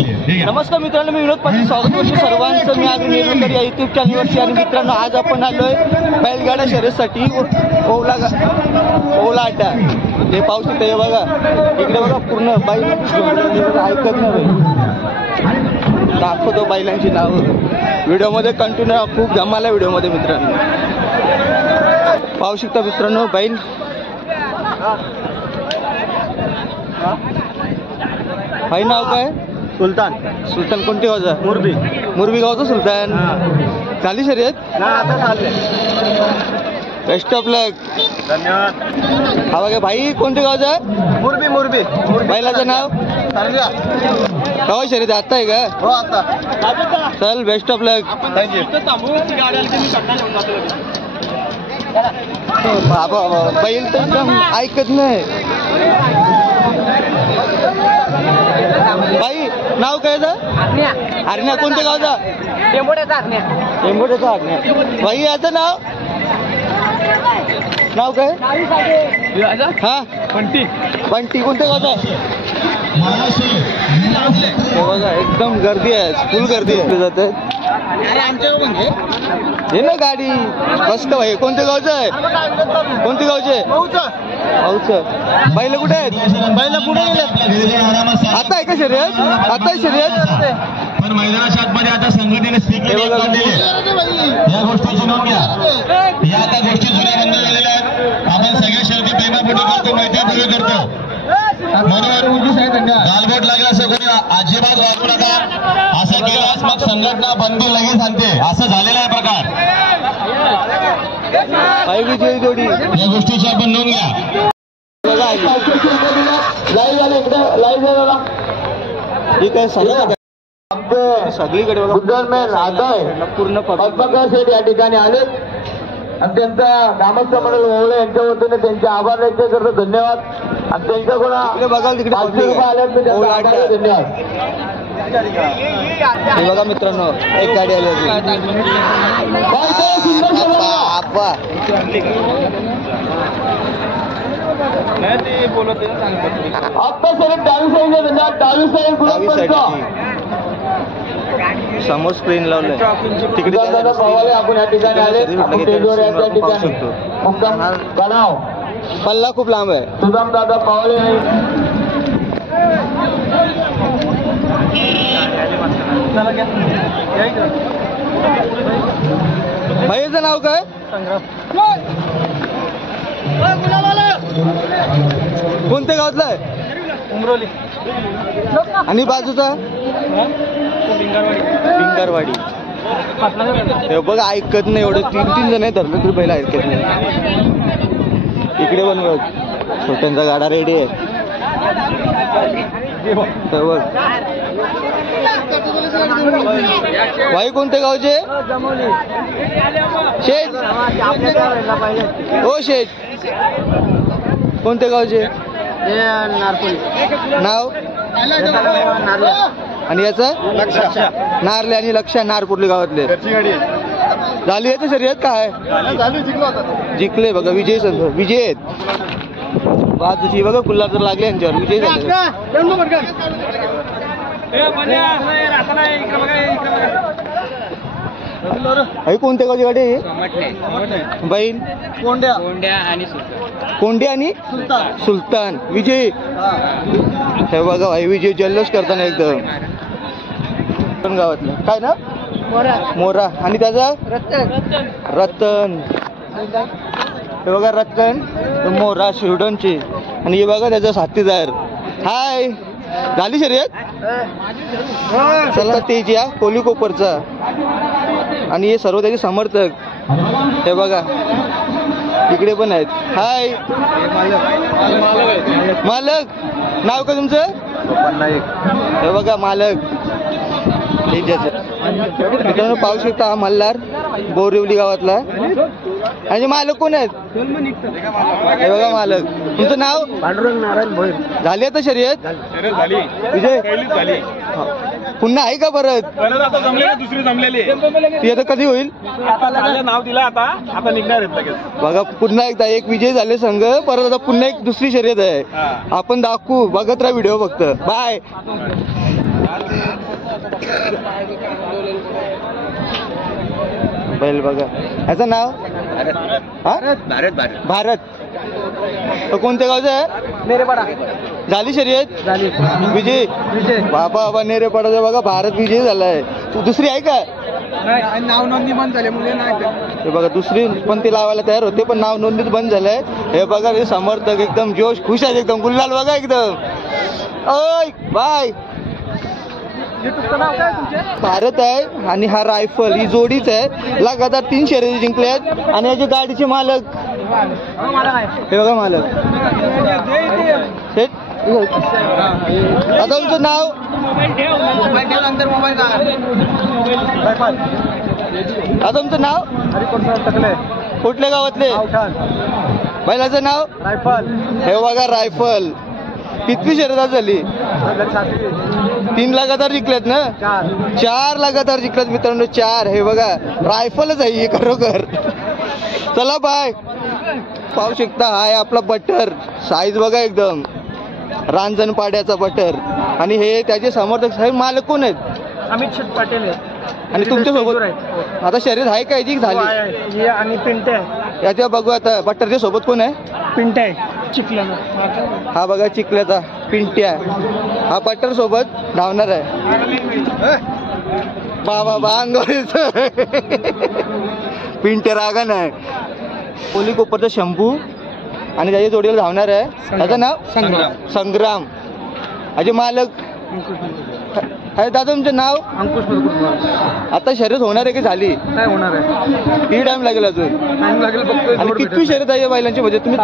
नमस्कार मित्रांनो, मी विनोद पाटील स्वागत करतो सर्वांचं मी आग्री निर्णय या यूट्यूब चॅनलवरती। आणि मित्रांनो, आज आपण आलोय बैलगाडा शर्यतीसाठी ओला अड्डा। हे पाऊस येते बघा, इकडे बघा पूर्ण बैल ऐकत नाही, दाखवतो बैलांची नावं व्हिडिओमध्ये कंटिन्यू, खूप धमाल आहे व्हिडिओमध्ये मित्रांनो। पाहू शकता मित्रांनो बैल। भाई नाव काय? सुलतान। सुलतान कोणते गावचा? मुरबी गावचा सुलतान। झाली शर्यत? आता चालले। बेस्ट ऑफ लक, धन्यवाद। हा बघा भाई, कोणते गावचा? मुरबी। बैलाचं नाव? गाव शर्यत आता आहे का? हो आता। चल बेस्ट ऑफ लक, थँक्यू। बाबा बैल तर एकदम ऐकत नाही। भाई नाव काय? आरण्या कोणत्या गावचा? टेंबोड्याचा आरण्या। भाई याचं नाव काय? हा बंटी कोणत्या गावचा? बघा एकदम गर्दी आहे, फुल गर्दी आहे जाते। हे ना गाडी बस का भाई? कोणत्या गावचं आहे? कोणत्या गावचे? बैल कुठे आहेत? बैल पुढे गेले। आता आहे का शर्यत? आता आहे शर्यत? पण मैदानाच्या आतमध्ये आता संघटनेने या गोष्टीची नोंद घ्या। या आता गोष्टी जुन्या बंद झालेल्या आहेत। आपण सगळ्या शर्यती प्रेमापोटी करतो, मैत्रीपूर्वी करतो, म्हणून गालबोट लागला असं कोणी अजिबात वागू नका। असं केल्यास मग संघटना बंदी लगेच आणते, असं झालेला आहे प्रकार। जोडी या गोष्टीची आपण नोंद घ्या। सगळीकडे पूर्ण पद्मकर शेठ या ठिकाणी आले आणि त्यांचा ग्रामस्थ मंडळ ओवळे यांच्या वतीने त्यांचे आभार व्यक्त करतो, धन्यवाद। आणि त्यांच्याकडून बघा तिकडे आले धन्यवाद। बघा मित्रांनो, एक गाडी आली होती। समोर स्क्रीन लावलंय तिकडे आपण या ठिकाणी आले, बनाव पल्ला खूप लांब आहे। सुदाम दादा पावले भाईचं नाव काय? कोणत्या गावातलं आहे? उमरोली। आणि बाजूचा भिंगारवाडी। हे बघा ऐकत नाही, एवढे 3 जण आहे धरले तरी पहिला ऐकत नाही। इकडे पण बघ छोट्यांचा गाडा रेडी आहे। भाई कोणत्या गावचे? शेठ हो शेठ कोणत्या गावचे? नाव? आणि याचं नारले आणि लक्षा नारपुर्ली गावातले। झाली आहे शर्यत काय? जिंकले बघा, विजय आहेत। बाजूची बघा कुल्ला तर लागले यांच्यावर, विजय झाले। कोणत्या गावची गाडी आहे? बैल कोंड्या आणि सुलतान। विजय हे बघा भाई, विजय जल्लोष करताना एकदम गावातलं काय ना? मोरा। आणि त्याचा रतन। हे बघा रतन मोरा शिवडनची। आणि हे बघा त्याचा साथीदार। हाय, झाली शर्यत? चला तेज या कोली कोपरचा। आणि हे सर्व त्याचे समर्थक हे बघा इकडे पण आहेत। हाय मालक, नाव का तुमचं? हे बघा मालक मित्रांनो, पाहू शकता हा मल्हार बोरिवली गावातला। आणि मालक कोण आहेत? हे बघा मालक. तुमचं नाव? पांडुरंग नारायण भोईर. झाली आता शर्यत? विजय पुन्हा आहे का परत? दुसरी जमलेली ती आता कधी होईल? नाव दिलं आता निघणार आहेत लगेच. बघा पुन्हा एकदा एक विजय झाले संघ, परत आता पुन्हा एक दुसरी शर्यत आहे. आपण दाखवू, बघत राहा व्हिडिओ फक्त. बाय. बैल बघा. याचं नाव? भारत. तो कोणत्या गावचा आहे? नेरेपाडा. झाली शर्यत? झाली. विजय बाबा बाबा नेरेपाडाचा बघा भारत विजय झालाय. तू दुसरी आहे का? नाव नोंदणी बंद झाली मुले नाही. हे बघा दुसरी पण ते लावायला तयार होते, पण नाव नोंदणीच बंद झालंय. हे बघा हे समर्थक एकदम जोश खुश आहेत, एकदम गुल्लाल बघा एकदम. ओय बाय. नाव काय तुमचे? भारत आहे आणि हा रायफल, ही जोडीच आहे. लगातार 3 शर्यती जिंकल्यात. आणि याचे गाडीचे मालक हे बघा मालक. आता तुमचं नाव? आता तुमचं नाव? कुठल्या गावातले? बैलाचं नाव? रायफल. हे बघा रायफल. कितवी शर्यत झाली? 3 लगातार जिंकल्यात ना? 4 लगातार जिंकल्यात मित्रांनो, 4. हे बघा रायफलच आहे खरोखर. चला बाय. पाहू शकता हा आहे आपला बटर. साईज बघा एकदम रांजण पाड्याचा बटर. आणि हे त्याचे समर्थक साहेब मालक कोण आहेत? अमित शेठ पाटील आहे. आणि तुमच्या सोबत आता शर्यत आहे काय जी झाली? आणि पिंटे आहे. याच्या बघू आता बटरच्या सोबत कोण आहे? पिंटे आहे चिखल्याचा. हा बघा चिखल्याचा पिंट्या. हा बटर सोबत धावणार आहे. बाबा बा अंगावरीच पिंट्या रागा नाही. कोली कोपरचा शंभू आणि त्याच्या जोडीला धावणार आहे. त्याचं नाव? संग्राम. अजय मालक आहे. दादा तुमचं नाव? अंकुश. आता शर्यत होणार आहे की झाली? काय होणार आहे? किती टाइम लागेल अजून? टाइम लागेल फक्त. आणि किती शर्यत आहे बैलांची? म्हणजे तुम्ही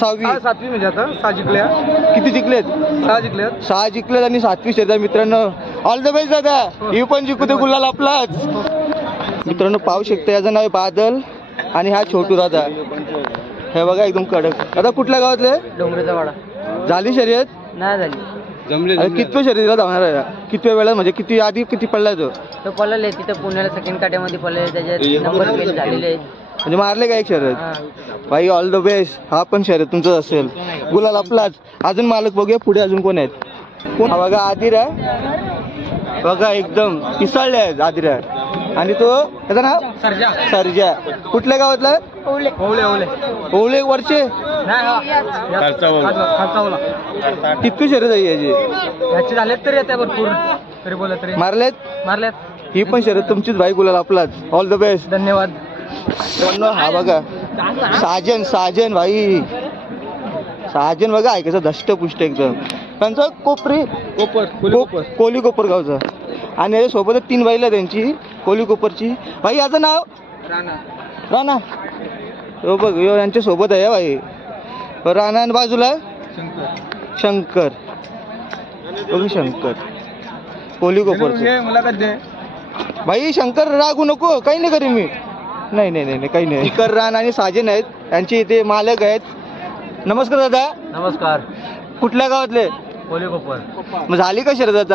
6वी 7वी म्हणजे आता 6 जिंकल्या. किती जिंकलेत? 6 जिंकल्यात. 6 जिंकलेत आणि 7वी शर्यत आहे मित्रांनो. ऑल द बेस्ट दादा. ही पण जिंकू दे गुलाल आपलाच. मित्रांनो पाहू शकता याचं नाव आहे बादल आणि हा छोटू दादा. हे बघा एकदम कडक. आता कुठल्या गावातले? डोंगरेचा वाडा. झाली शर्यत? नाही झाली. कितव्या शर्यतीला धावणार आहे? कितव्या वेळा म्हणजे किती आधी किती पडलाय तो? तो पळले तिथं पुण्याला सेकंड काट्यामध्ये पळले. त्याचे नंबर प्लेट झालेले आहेत. म्हणजे मारले का एक शर्यत? भाई ऑल द बेस्ट. हा पण शर्यत तुमचंच असेल. गुलाल आपलाच. अजून मालक बघूया पुढे अजून कोण आहेत. हा बघा आदिर आहे बघा एकदम पिसाळले आहेत आदिर आहे. आणि तो त्याचं नाव? सर्जा. कुठल्या गावातला? ओवळे वरचे. किती शर्यत आहे याची? याची झालेत तरी येते भरपूर. तरी बोला तरी मारल्यात. ही पण शर्यत तुमचीच भाई गुलाल आपलाच. All the best. धन्यवाद. हा बघा साजन भाई. साजन बघा ऐकायचं धष्टपुष्ट एकदम. त्यांचं कोपरी कोली कोपर गावचा. आणि याच्या सोबतच 3 बैल त्यांची कोली कोपरची. भाई याचं नाव? राणा. हो बघ यांच्या सोबत आहे भाई. राणा आणि बाजूला शंकर. शंकर कोली कोपरचं. भाई शंकर रागू नको. काही नाही करीन मी. नाही काही नाही. शंकर राण आणि साजन आहेत. यांचे इथे मालक आहेत. नमस्कार दादा. नमस्कार. कुठल्या गावातले? कोली कोपर. मग झाली का शर्यत?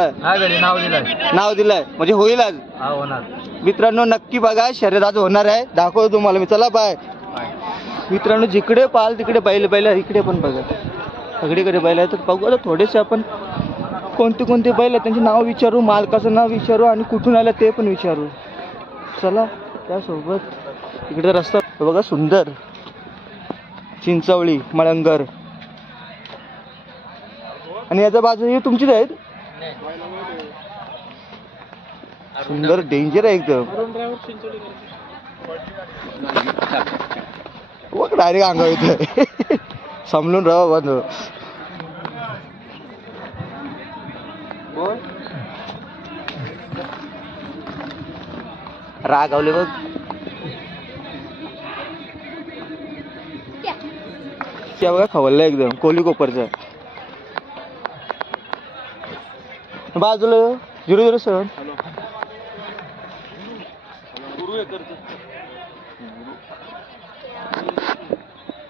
नाव दिलंय म्हणजे होईल आज. होणार. मित्रांनो नक्की बघा शर्यत आज होणार आहे. दाखवतो तुम्हाला मी. चला बाय. मित्रांनो जिकडे पाहाल तिकडे बैल इकडे पण बघा सगळीकडे बैल आहेत. तर बघू आता थोडेसे आपण कोणते बैल आहेत त्यांचे नाव विचारू, मालकाचं नाव विचारू आणि कुठून आलं ते पण विचारू. चला त्यासोबत इकडे रस्ता बघा सुंदर. चिंचवली मळंगर. आणि याच्या बाजू ही तुमचीच आहेत. सुंदर डेंजर आहे एकदम. डायरेक्ट अंगावर येत. समजून राहा बांधव. रागावले बघ. त्या बघा खवलला एकदम कोली कोपरचा. बाजूला 007.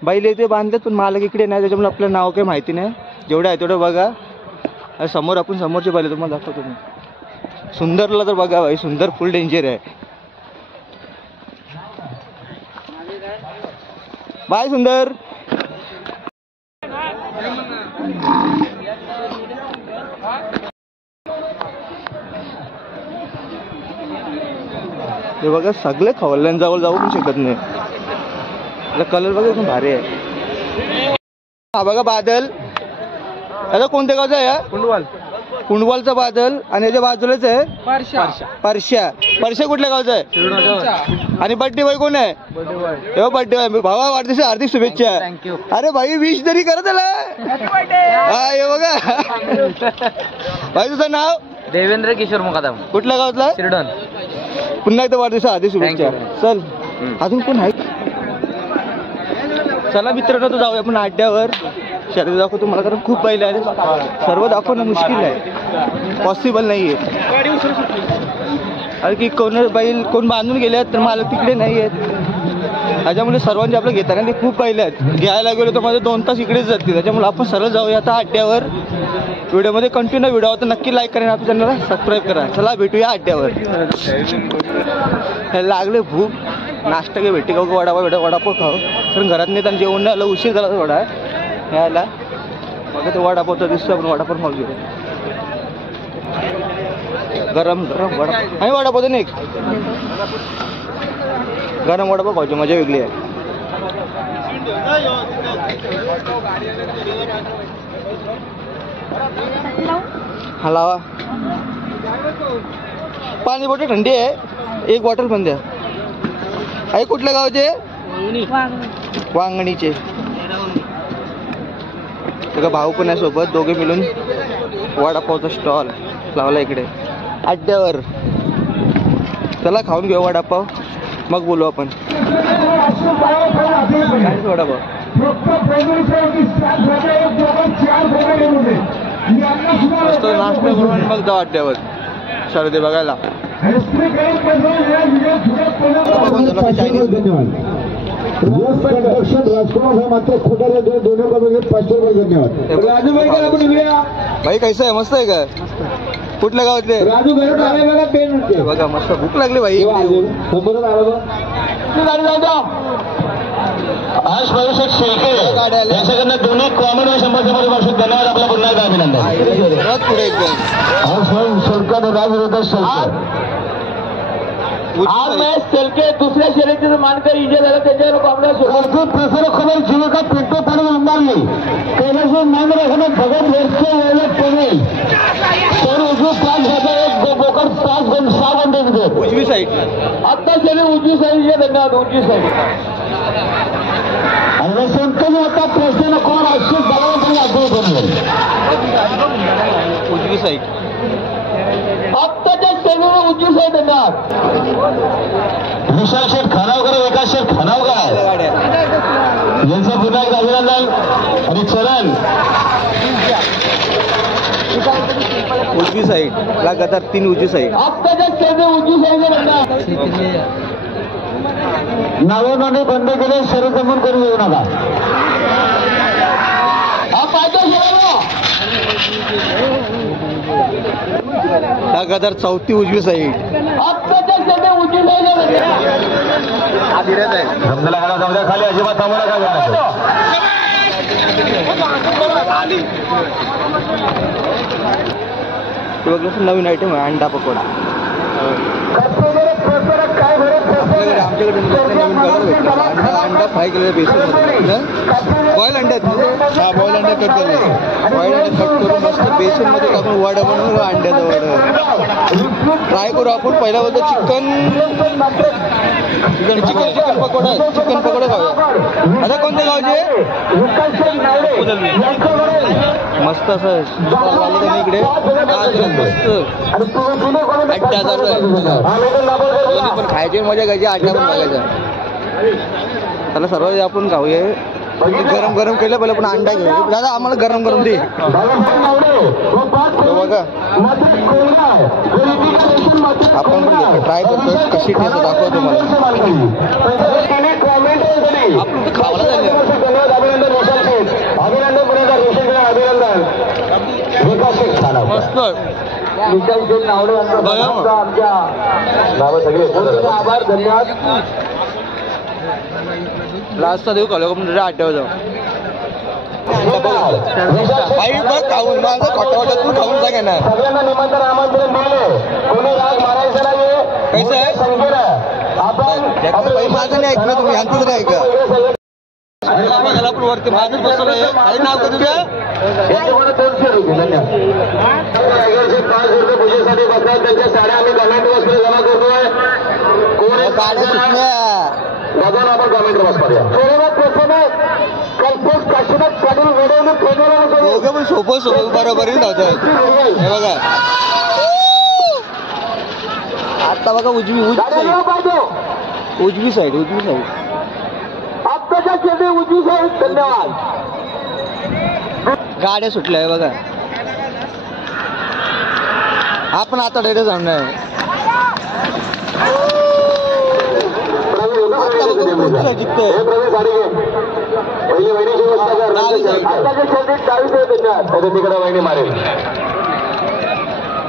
बैल इथे बांधलेत पण मालक इकडे नाही, त्याच्यामुळे आपलं नाव काही माहिती नाही. जेवढं आहे तेवढं बघा. आणि समोर आपण समोरचे बैल तुम्हाला दाखवतो मी. सुंदरला तर बघा भाई, सुंदर फुल डेंजर आहे. बाय सुंदर. हे बघा सगळे खवल्ल्यांजवळ जाऊ पण शकत नाही. कलर बघा एकदम भारी आहे. हा बघा बादल. आता कोणत्या गावचा आहे? कुंडवालचा बादल. आणि याच्या बाजूलाच आहे परश्या. परश्या कुठल्या गावचा आहे? आणि बड्डे बाय कोण आहे? तेव्हा बड्डे बाय भावा, वाढदिवस हार्दिक शुभेच्छा. थँक्यू. अरे भाई विश तरी करत आला. हा हे बघा भाई, तुझं नाव? देवेंद्र किशोर मुकादम, कुठल्या गावातला? शिरडोन. पुन्हा एकदा वाढदिवस हार्दिक शुभेच्छा. चल अजून कोण आहे? चला मित्रांनो, तो जाऊया आपण अड्ड्यावर. शर्यत दाखवतो मला, कारण खूप बैल आहेत. सर्व दाखवणं मुश्किल आहे, पॉसिबल नाही आहे. अरे की कोण बैल कोण बांधून गेले आहेत तर मला तिकडे नाही आहेत. त्याच्यामुळे सर्वांचे आपलं घेता, कारण ते खूप बैल आहेत. घ्यायला गेलो तर माझे 2 तास इकडेच जातील. त्याच्यामुळे आपण सरळ जाऊया आता अड्ड्यावर. व्हिडिओमध्ये कंटिन्यू व्हिडिओ होता, नक्की लाईक करा, आपल्या चॅनलला सबस्क्राईब करा. चला भेटूया अड्ड्यावर. लागले भूक, नाश्ता काही भेटे का वडापाव खाऊ, कारण घरात नाही त्यांना जेवण नाही आलं, उशीर झाला थोडा यायला. बघा ते वडापाव तर दिसतो, आपण वडापाव खाऊ घेऊ. गरम गरम वडापाव आणि वडापाव तर नाही, गरम वडापाव खायची मजा वेगळी आहे. हा लावा. पाणी बॉटल थंडी आहे, 1 बॉटल पण द्या. आहे कुठल्या गावचे? वांगणीचे. बघा भाऊ पण आहे सोबत, दोघे मिळून वडापावचा स्टॉल लावला इकडे अड्ड्यावर. चला खाऊन घेऊ वडापाव, मग बोलू आपण. वडापाव मस्त नाश्ता करून मग जाऊ अड्ड्यावर शर्यती बघायला. भाई कैसा आहे? मस्त आहे का? कुठल्या गावातले? बघा मस्त भूक लागली भाई. आज भविष्यात शेळके यांच्याकडनं दोन्ही कॉमन व 100 वर्षात धन्यवाद. आपला पुन्हा एकदा अभिनंदन. पुढे एकदम शेळकर राजविरोधात शेळकर. आज मॅच सेलके दुसऱ्या शर्यतीचं मानकर इंजय झालं, त्याच्यावर कॉम्प्लेक्स प्रसार खबर जीविका पिंटो पाडून उंबारली. कैलास मान राखणे भगत वर्षे वेळेत पुणे तर उजू 5 बोकर 6 घंटे तिथे उजवी साईड. आता त्याने उजवी साईडचे धन्यवाद. उजवी साईड आणि संतोष आता प्रश्न कोण अशी बरोबर आठवत बनवेल. उजवी साईड आत्ताच्या सेवेवर उजवी साईड धन्यवाद. विशाल शेठ खानावकर, विकास शेठ खानावकर यांचं पुन्हा एकदा अभिनंदन. आणि चरण उजवी साईड लगातार 3 उजवी साईड. आत्ताच्या सेवेवर उजवी साईडचे धन्यवाद. नावोनाने बंद केले, शरीरदमन करून येऊ नका. हा पाहिजे लगातार 4थी उजवी साईड. आत्ताच्या सेवेवर उजवी साईडचे धन्यवाद. समजायला गाडा जाऊ द्या खाली, अजिबात थांबू नका. नवीन आयटम आहे अंडा पकोडा. आमच्याकडे नवीन अंडा फ्राय केलेलं बेसन बॉईल अंडे आहेत. हा बॉईल अंडे कट केले, बॉईल अंडे कट करून मस्त बेसनमध्ये टाकून वडा बनवून अंड्याचं वडं ट्राय करू आपण. पहिला बोलतो चिकन पकोडा खाऊया. आता कोणत्या गावचे? मस्त असं झालं त्यांनी इकडे मस्त अड्डा चालू आहे. पण खायची मजा घ्यायची, अड्डा पण बघायचा. त्याला सर्व आपण खाऊया. गरम गरम केलं पहिलं, पण अंडा घेऊ दादा, आम्हाला गरम गरम दे. बघा आपण पण ट्राय करतो, कशी टेस्ट दाखवतो मला. आपण तर खावायला झाले धन्यवाद. अभिनंदन विशाल शेठ. अभिनंदन पुण्याचा रोशन अभिनंदन. विकास शेठ छान मस्त विशाल शेठ नावडे यांचा आमच्या नावं सगळे आभार धन्यवाद. लास्टचा देऊ कॉलेज पण आठवत जाऊ आई बघ खाऊन माझं खोटं वाटत तू खाऊन सांगे ना सगळ्यांना निमंत्रण आमंत्रण दिले. कोणी राग मारायचं नाही. कैसे आहे संख्येनं आपण माझं नाही ऐकलं तुम्ही यांचं तरी ऐका मला पण वरती माझंच बसवलंय. आई नाव का तुझ्या याच्यामध्ये 200 रुपये धन्यवाद. टायगरचे 5 रुपये पूजेसाठी बसतात. त्यांच्या साड्या आम्ही कमेंट बसले जमा करतोय. कोणी गाड्या सुटल्या बघून आपण कमेंट बस करूया. कल्पेश काशीनाथ पाटील वडवणूक दोघं पण सोपं बरोबरी धावतात. हे बघा आता बघा उजवी साईड आत्ताच्या शेती उजवी साईड. धन्यवाद. गाड्या सुटल्या आहे बघा. आपण आता डायरेक्ट जाणार जिंकतोय तिकडे वहिनी मारेल.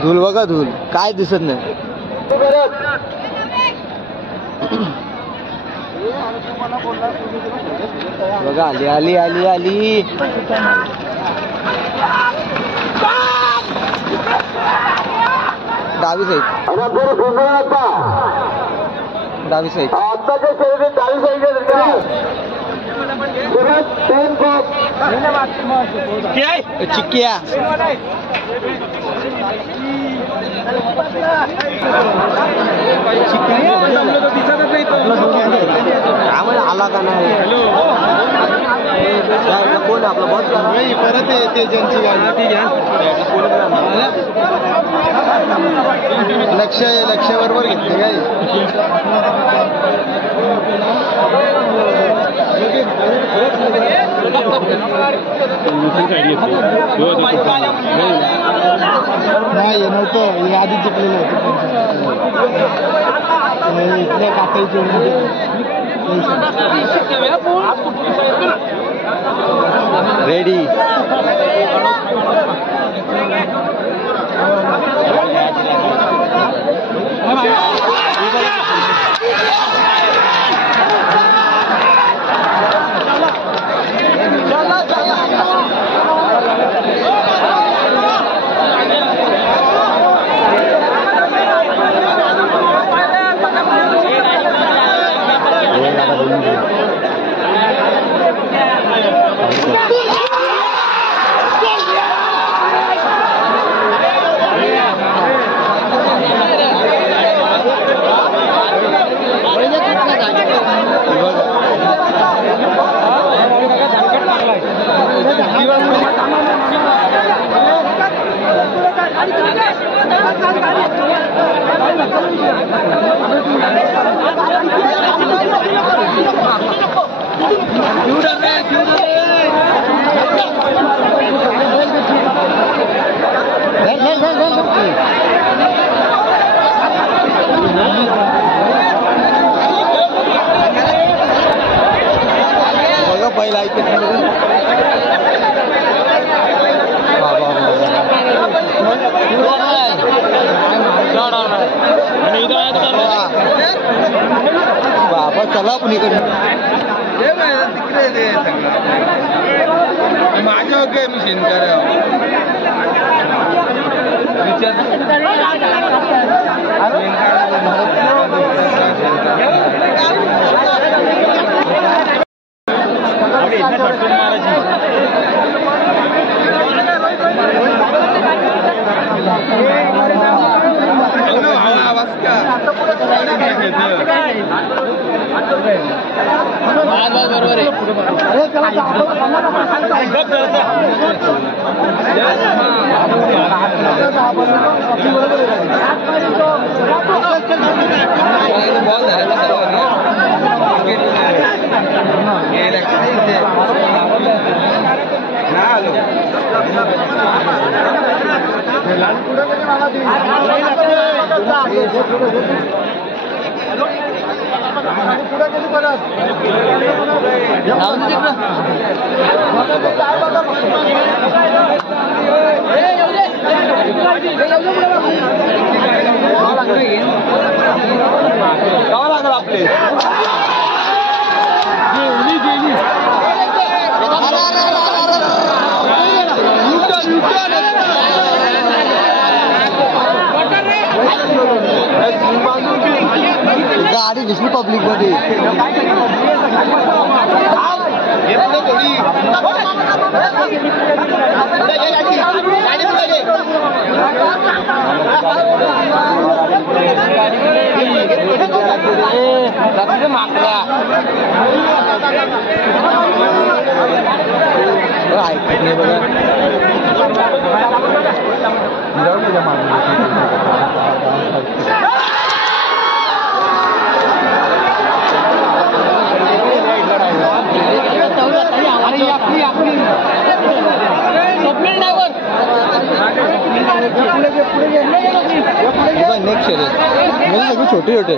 धूल बघा धूल काय दिसत नाही. बघा आली आली आली आली डावी साईड डावी साईड आत्ताच्या शर्यतीत 40 चिक्किया आम्हाला आला का नाही. कोण आपला बॉस परत ते ज्यांची लक्ष बरोबर घेतले काय नाही नव्हतं. आधी जिंकलेलं होतं इथल्या काकाईचे रेडी बघा पहिला बाबा चला आपण इकडे माझ्या काय मी शेणकार आपले गाडी दिसली पब्लिक मध्ये ऐकत नाही बघा नेक्स्ट सगळे छोटे छोटे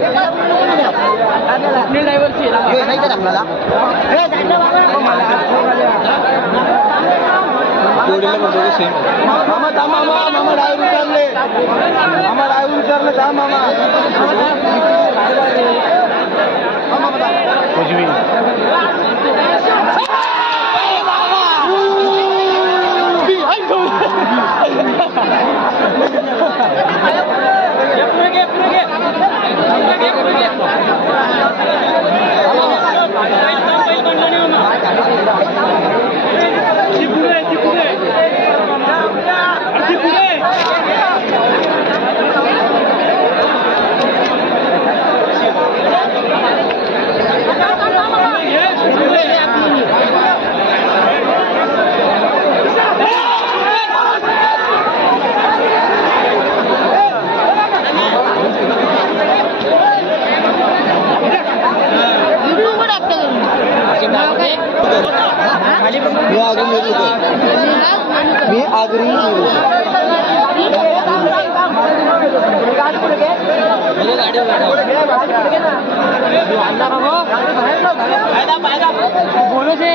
जोडीला पण दोघे सेम मामा थांबा मामा ड्रायव्हर विचारले मामा ड्रायव्हर विचारले थांब मामा मी आगरी बोलो से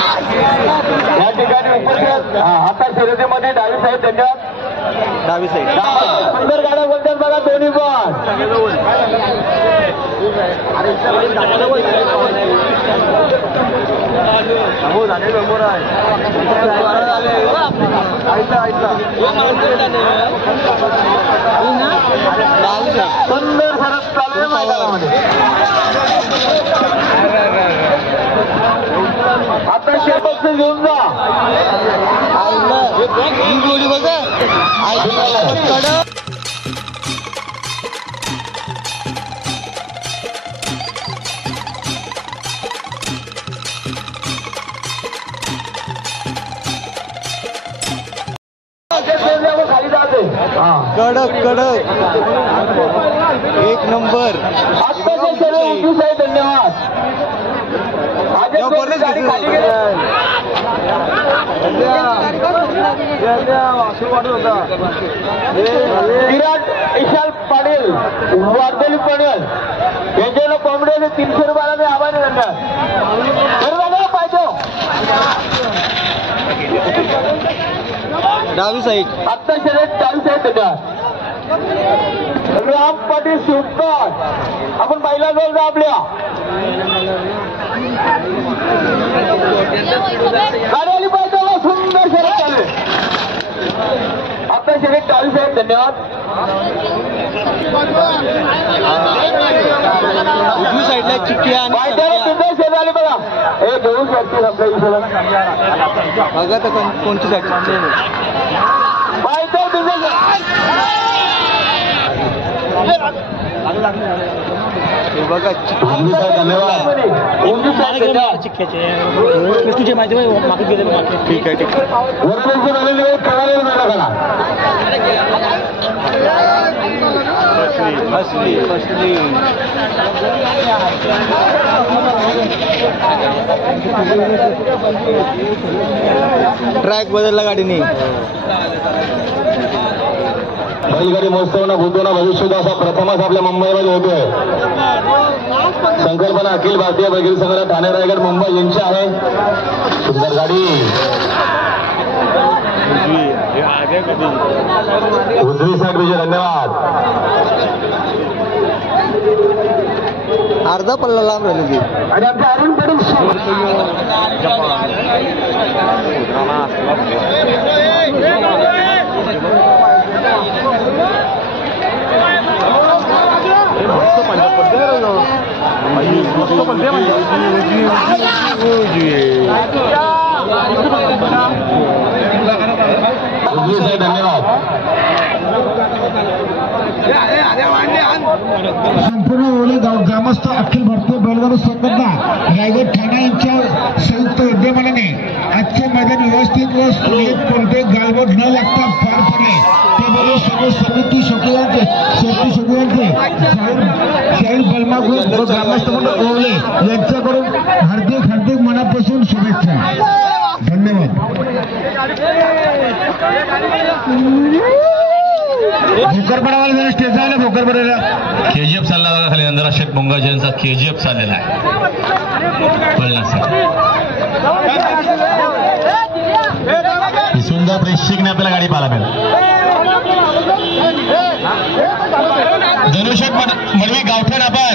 या ठिकाणी उपस्थित आता शर्यतीमध्ये डावी साईड त्यांच्या डावी साईड सुंदर गाड्या बोलतात बघा दोन्ही पण समोर आहे सुंदर फरक चालू आहे मैदानामध्ये आता शेपक्ष घेऊन जा ही गोडी बघा खाली जाते कडक कडक एक नंबर आत्ताचे सर्व आहे धन्यवाद विराट इशाल पाटील वारदोली पाटील यांच्याला कोंबड्याने 300 रुपयाला मी आभारी धन्यवाद पाहिजे डावी साईड आत्ता शर्यत 40 आहे त्याच्यात राम पाटील शिवकर आपण पहिला जोर दाबल्या गाडी पाहिजे सुंदर शर्यत चालू आत्ता शर्यत 40 आहे धन्यवाद उजवी साईडला चिक्की आणि सुंदर शर्यत आली बघा हे घेऊन शकते आपल्या विषयाला बघा तर कोणती साईड हे बघा धन्यवाद तुझे माझे मागे गेले ठीक आहे ठीक आहे वरतून आलेली वेळ कळालेलं नाही लागला बसली बसली ट्रॅक बदलला गाडीने बैलगाडी महोत्सवाला भूतोना भविष्यात असा प्रथमच आपल्या मुंबईमध्ये होतोय संकल्पना अखिल भारतीय बैलगाडी संघटना ठाणे रायगड मुंबई यांची आहे सुंदर गाडी उजवी साईड विजय धन्यवाद अर्धा पल्ला लांब राहिली ती आणि आमच्या अरुण पटेल धन्यवाद संपूर्ण ओले ग्रामस्थ अखिल भारतीय बैलगाडी संघटना रायगड ठाणा यांच्या संयुक्त विद्यमानाने आजचे मैदान व्यवस्थित व सुरळीत कोणते गालबोट न लागता पार पडले त्यामुळे सर्व समिती शोकीयांचे शाहीर बलमा ग्रुप व ग्रामस्थ मंडळ ओवले यांच्याकडून हार्दिक मनापासून शुभेच्छा धन्यवाद भोकरपडावाला जरा स्टेज झाला भोकरपडाला KGF चालला बघा खाली नंदरा शेठ मुंगाजी यांचा KGF चाललेला आहे ही सुंदर प्रेक्षकने आपल्याला गाडी पाहायला मिळेल धनुष्यट मडवी गावठण आपण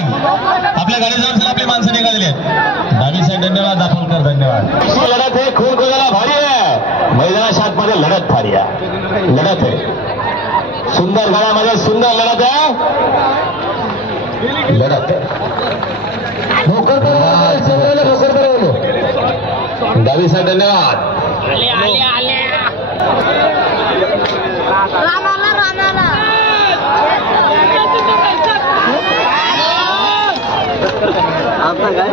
आपल्या गाडी जाऊन आपली माणसं निघालेली आहेत डावी साईड धन्यवाद दाखवकर धन्यवाद लढत आहे खून कोणाला भारी आहे मैदानाच्या आतमध्ये लढत भारी आहे लढत आहे सुंदर गळ्यामध्ये सुंदर लढत आहे लढत आहे भोकर डावी साईड धन्यवाद आता काय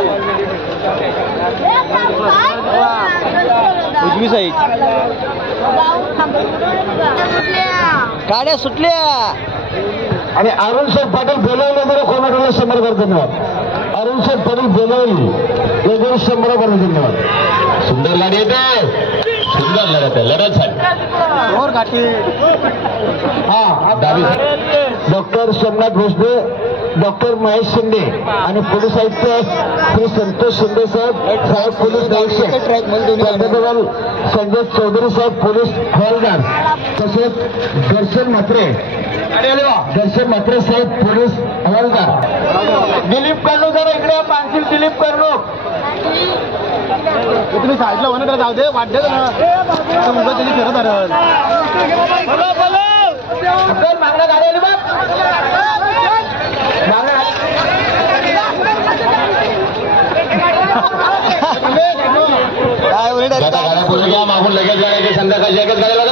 उजवी साईड गाड्या सुटल्या आणि अरुण शेठ पाटील बोलवले जरा कोणाकडे 100 धन्यवाद अरुण शेठ पाटील बोलवली ते 100 धन्यवाद सुंदर गाडी येते सुंदर लढत आहे लढत झाली हा डावी डॉक्टर सोमनाथ भोसले डॉक्टर महेश शिंदे आणि पोलीस आयुक्त श्री संतोष शिंदे साहेब पोलीस निरीक्षक कॉन्स्टेबल संजय चौधरी साहेब पोलीस हवालदार तसेच दर्शन म्हात्रे साहेब पोलीस हवालदार दिलीप कर्णूक इकडे पानशील दिलीप कर्णूक तुम्ही साईडला होणं तर जाऊ दे वाढते त्याची फिरत मागण्या गाडी आली बघ गाड्या पुढे घ्या मागून लगेच जाण्याचे संध्याकाळची एकच गाड्याला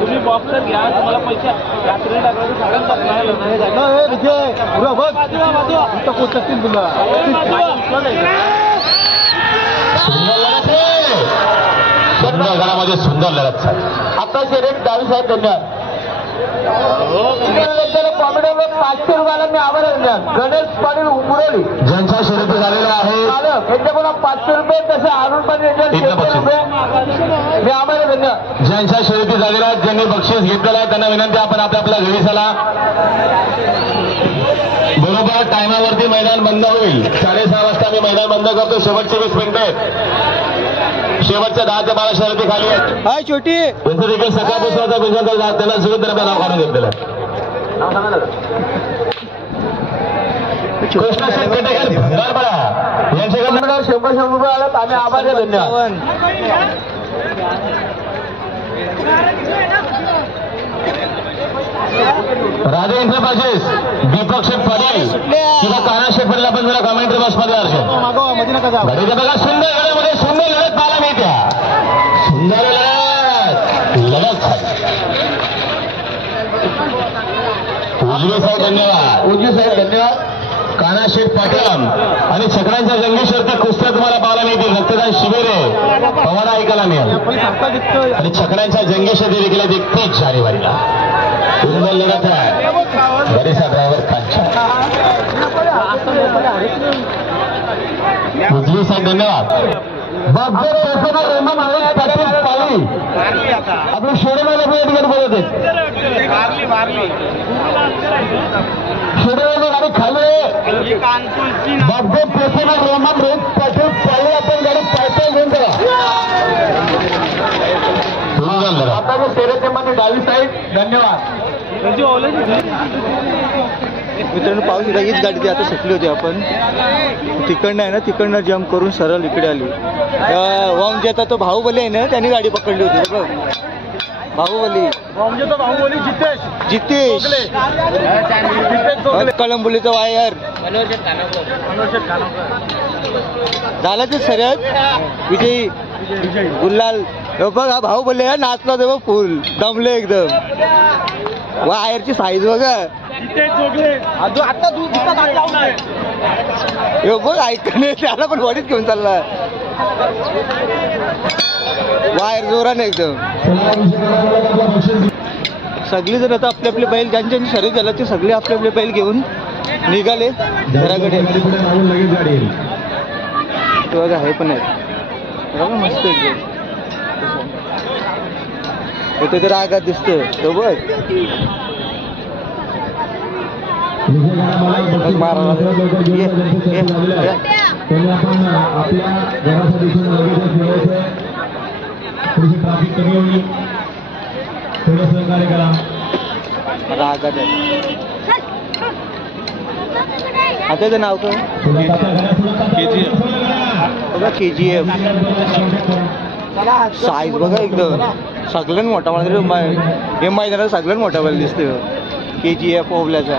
तुम्ही बॉक्सर घ्या तुम्हाला पैसे रात्री लागला सुंदर घरामध्ये सुंदर लढत आता शर्यत डावी साहेब धन्यवाद कॉमेडीवर 500 रुपयाला मी आभार गणेश पाटील उमरोली ज्यांच्या शर्यती झालेल्या आहे यांच्याकडून 500 रुपये तसे आणून पण मी आभार धन्यवाद ज्यांच्या शर्यती झालेल्या आहेत ज्यांनी बक्षीस घेतलेलं आहे त्यांना विनंती आपण आपल्या घरी चला बरोबर टायमावरती मैदान बंद होईल 6:30 वाजता मी मैदान बंद करतो शेवटचे 20 मिनिटं आहेत शेवटच्या 10 ते 12 शर्यती खाली आहेत. हाय छोटी त्यांचं देखील सकाळपासून गुजरात त्याला सुरुवात नाव काढून घेतलेलं आहे. कृष्णा शेठ पेटेकर भंगारपाडा यांच्याकडनं 100 रुपये आलात. आम्ही आभारी आहे. धन्यवाद. राजा एंटरप्राइजेस दीपक शेठ पाटील किंवा काना शेठ पाटील आपण जरा कमेंट्री बॉक्समध्ये अर्ज गाडीचं बघा. सुंदर गाड्यामध्ये सुंदर लढत पाहायला मिळते. सुंदर लढत उजवे साहेब धन्यवाद. उजवे साहेब धन्यवाद. काना शेठ पाटील आणि छकड्यांच्या जंगी शर्ती कुस्त्या तुम्हाला पाहायला मिळतील. रक्तदान शिबिर आहे पवाडा ऐकायला मिळेल आणि छकड्यांच्या जंगी शर्ती देखील 31 जानेवारीला सुंदर लढत आहे. बरेचसा ड्रायव्हर कांचा उजवी साहेब धन्यवाद. आपलं शोडेवाला बोलत आहे. शोडेवाला गाडी खाली बापदेव पेसेना रेहमान रोहित पाटील चालू. आपण गाडी पायथ्या घेऊन करा. आता शर्यतीमध्ये डावी साईड. धन्यवाद. मित्रांनो पाऊस होता. हीच गाडी ती आता सुटली होती. आपण तिकडनं आहे ना तिकडनं जम्प करून सरळ इकडे आली. वाम जेता तो बाहुबली आहे ना त्याने गाडी पकडली होती बघ. बाहुबली जितेश कळंबोलीचं वायर झालं ते शर्यत विजयी गुल्लाल. बघ हा बाहुबली आहे नाचला ते बघ फुल दमले एकदम. वायरची साईज बघा. बघ ऐकणे त्याला पण वडीच घेऊन चालला. वायर जोराने एकदम. सगळी जण आता आपले आपले बैल ज्यांच्या शरीर झालं ते सगळे आपले आपले बैल घेऊन निघाले घराकडे. बघा हे पण आहे बघा मस्त एकदम. होते तर आगात दिसतोय तो बघ. ट्रॅफिक कमी होईल. थोडं सहकार्य करा. आगात आहे. आता त्याचं नाव काय बघा. KGF साईज बघा एकदम सगळ्यात मोठा. मला हे मैदानात सगळ्यात मोठा बैल दिसतोय KGF ओवल्याचा.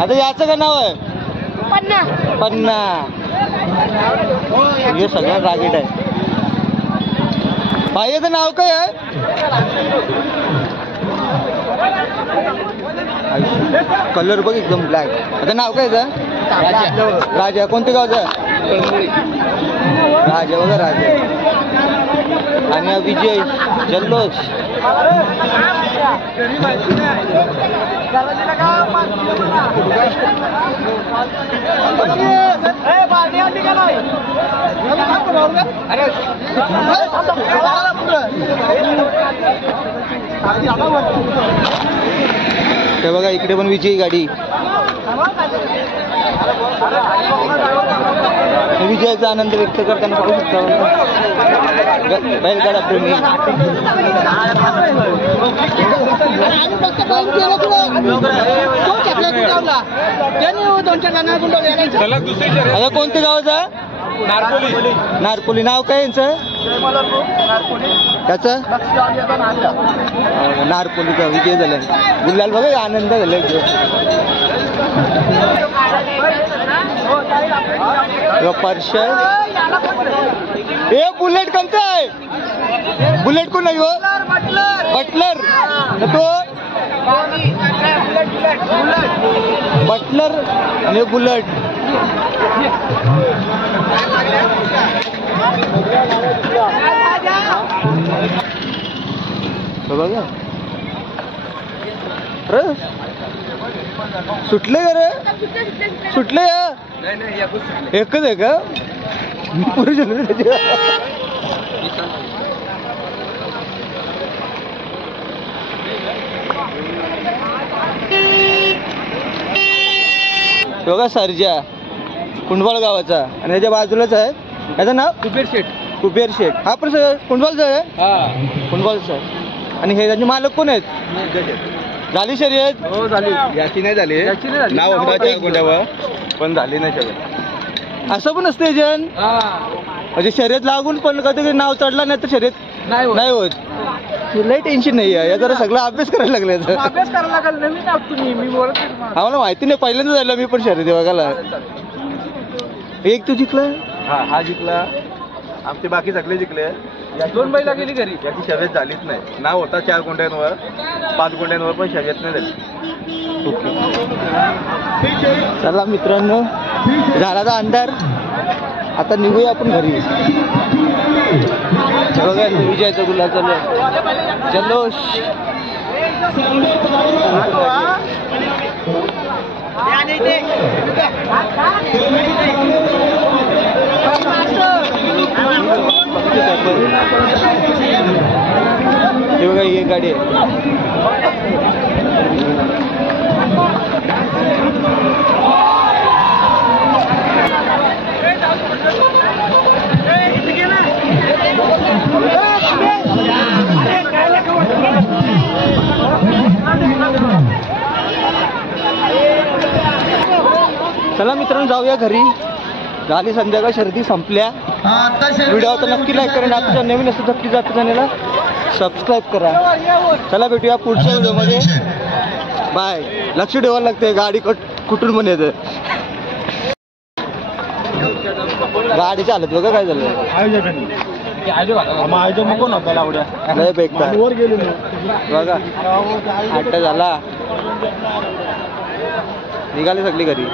आता याचं काय नाव आहे पन्ना. हे सगळ्यात रागीट आहे. भाईचं नाव काय आहे कलर बघ एकदम ब्लॅक. आता नाव काय याचं राजा. कोणत्या गावचं राजा बघा राजा. आणि हा विजय जल्लोष. ते बघा इकडे पण विजयी गाडी. विजयाचा आनंद व्यक्त करताना पाहू शकता बैलगाडा प्रेमी. आता कोणत्या गावाचा नारपोली. नाव काय यांचं त्याचं नारपोलीचा विजय झाला. गुल्लाल बघा आनंद झाला पर्शल. ए बुलेट कोणता आहे. बुलेट कोण नाही हो बटलर तो बटलर आणि बुलेट. बघा सुटले का रे. सुटले एकच आहे का पुरे बघा सर्जा कुंडवाळ गावाचा आणि त्याच्या बाजूलाच आहे. याचं नाव कुबेर शेठ. हा पण कुंडवालचा आहे. कुंडवालचा आहे. आणि हे त्यांचे मालक कोण आहेत? झाली शर्यत? हो झाली. याची नाही झाली. नाव होतं त्या गोंड्यावर पण झाली नाही शर्यत. असं पण असतं जन म्हणजे शर्यत लागून पण कधी नाव चढला नाही तर शर्यत नाही होत. लय टेन्शन नाही आहे. जरा सगळा अभ्यास करायला लागला. अभ्यास करायला लागेल. नवीन आप तुम्ही मी बोलत आम्हाला माहिती नाही. पहिल्यांदा झालं मी पण शर्यती बघायला. एक तू जिंकला? हा जिंकला. आमचे बाकी सगळे जिंकले. 2 बैला गेली घरी. याची शर्यत झालीच नाही. नाव होता 4 गोंड्यांवर 5 गोंड्यांवर पण शर्यत नाही झाली. चला मित्रांनो झाला तर अंधार. आता निघूया आपण घरी. बघा विजयाचा गुलाल चालू आहे. जल्लोष. हे बघा ही एक गाडी आहे. चला मित्रांनो जाऊया घरी. झाली संध्याकाळ. शर्दी संपल्या. व्हिडिओ तर नक्की लाईक करा. आता नवीन असं नक्की जातं चॅनेलला सबस्क्राईब करा. चला भेटूया पुढच्या व्हिडिओमध्ये. बाय. लक्ष ठेवायला लागते. गाडी कुठून पण येते. गाडी चालत बघा काय झालं. लय बेकार बघा. 8 झाला. निघाले सगळी घरी.